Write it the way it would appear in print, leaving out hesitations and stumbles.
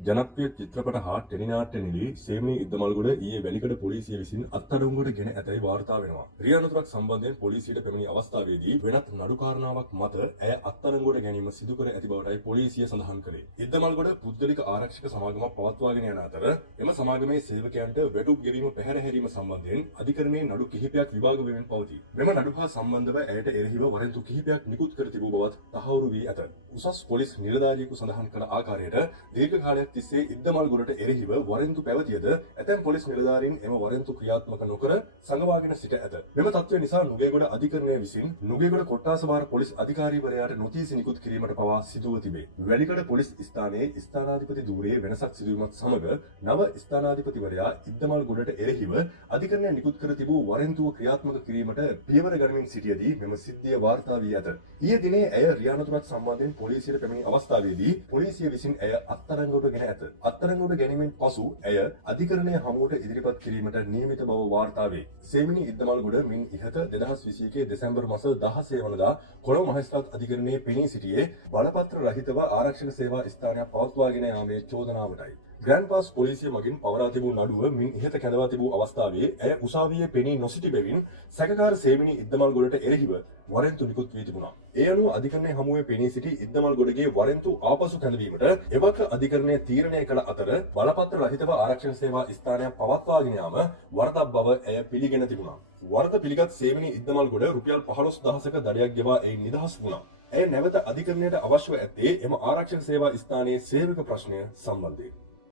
ජනප්‍රිය චිත්‍රපට හා ටෙලිනාට්‍ය නිලී සේමිනී ඉද්දමල්ගොඩ ඊයේ වැලිකඩ පොලිසිය විසින් අත්අඩංගුවට ගෙන ඇතැයි වාර්තා වෙනවා. රියානතුරක් සම්බන්ධයෙන් පොලිසියට පැමිණි අවස්ථාවේදී වෙනත් නඩු කාරණාවක් මත ඇය අත්අඩංගුවට ගැනීම සිදු කර ඇති බවටයි පොලිසිය සඳහන් කළේ. ඉද්දමල්ගොඩ පුද්ගලික ආරක්ෂක සමාගමක් පවත්වාගෙන යන අතර එම සමාගමේ සේවකයන්ට වැටුප් ගෙවීම පැහැර හැරීම සම්බන්ධයෙන් අධිකරණයේ නඩු කිහිපයක් විභාග වෙමින් පවතී. මෙම නඩු හා සම්බන්ධව ඇයට එරෙහිව වරෙන්තු කිහිපයක් නිකුත් කර තිබූ බවත් තහවුරු වී ඇත. උසස් පොලිස් නිලධාරියෙකු සඳහන් කළ ආකාරයට දීර්ඝ කාලයක් තිස්සේ ඉද්දමල්ගොඩට එරෙහිව වරෙන්තු පැවතියද ඇතැම් පොලිස් නිලධාරීන් එම වරෙන්තු ක්‍රියාත්මක නොකර සංගවාගෙන සිට ඇත. මෙම තත්ත්වය නිසා නුගේගොඩ අධිකරණය විසින් නුගේගොඩ කොට්ටාස භාර පොලිස් අධිකාරීවරයාට නොතීසි නිකුත් කිරීමට පවා සිදුව තිබේ. වැලිකඩ පොලිස් ස්ථානයේ ස්ථානාධිපති ධූරයේ වෙනසක් සිදුවීමත් සමග නව ස්ථානාධිපතිවරයා ඉද්දමල්ගොඩට එරෙහිව අධිකරණය නිකුත් කර තිබූ වරෙන්තුව ක්‍රියාත්මක කිරීමට පියවර ගනිමින් සිටියදී මෙම සිද්ධිය වාර්තා වී ඇත. ඊයේ දිනේ ඇය රියානතුරක් සම්බන්ධයෙන් පොලිසියට පැමිණි අවස්ථාවේදී පොලිසිය විසින් ඇය අත්අඩංගුවට ගෙන ඇත. අත්අඩංගුවට ගැනීමෙන් පසු ඇය අධිකරණය හමුවට ඉදිරිපත් කිරීමට නියමිත බව වාර්තා වේ. සේමිනී ඉද්දමල්ගොඩ මින් ඉහත 2021 දෙසැම්බර් මාස 16 වනදා කොළඹ මහේස්ත්‍රාත් අධිකරණයේ පෙනී සිටියේ බලපත්‍ර රහිතව ආරක්ෂක සේවා ස්ථානයක් පවත්වාගෙන යාමේ චෝදනාවටයි. ග්‍රෑන්ඩ් පාස් පොලිසිය මගින් පවරා තිබූ නඩුව මින් ඉහත කැඳවා තිබූ අවස්ථාවේ ඇය උසාවියේ පෙනී නොසිටි බැවින් සැකකාර සේමිනී ඉද්දමල්ගොඩට එරෙහිව වරෙන්තු නිකුත් වී තිබුණා. ඒ අනුව අධිකරණයේ හමුවේ පෙනී සිටි ඉද්දමල්ගොඩගේ වරෙන්තු ආපසු කැඳවීමට එවක අධිකරණය තීරණය කළ අතර බලපත්‍ර රහිතව ආරක්ෂක සේවා ස්ථානයක් පවත්වාගෙන යාම වරදක් බව ඇය පිළිගෙන තිබුණා. වරද පිළිගත් සේමිනී ඉද්දමල්ගොඩ රුපියල් 15000ක දඩයක් ගෙවා එයින් නිදහස් වුණා. ඇය නැවත අධිකරණයට අවශ්‍යව ඇත්තේ එම ආරක්ෂක සේවා ස්ථානයේ සේවක ප්‍රශ්නය සම්බන්ධයෙන්.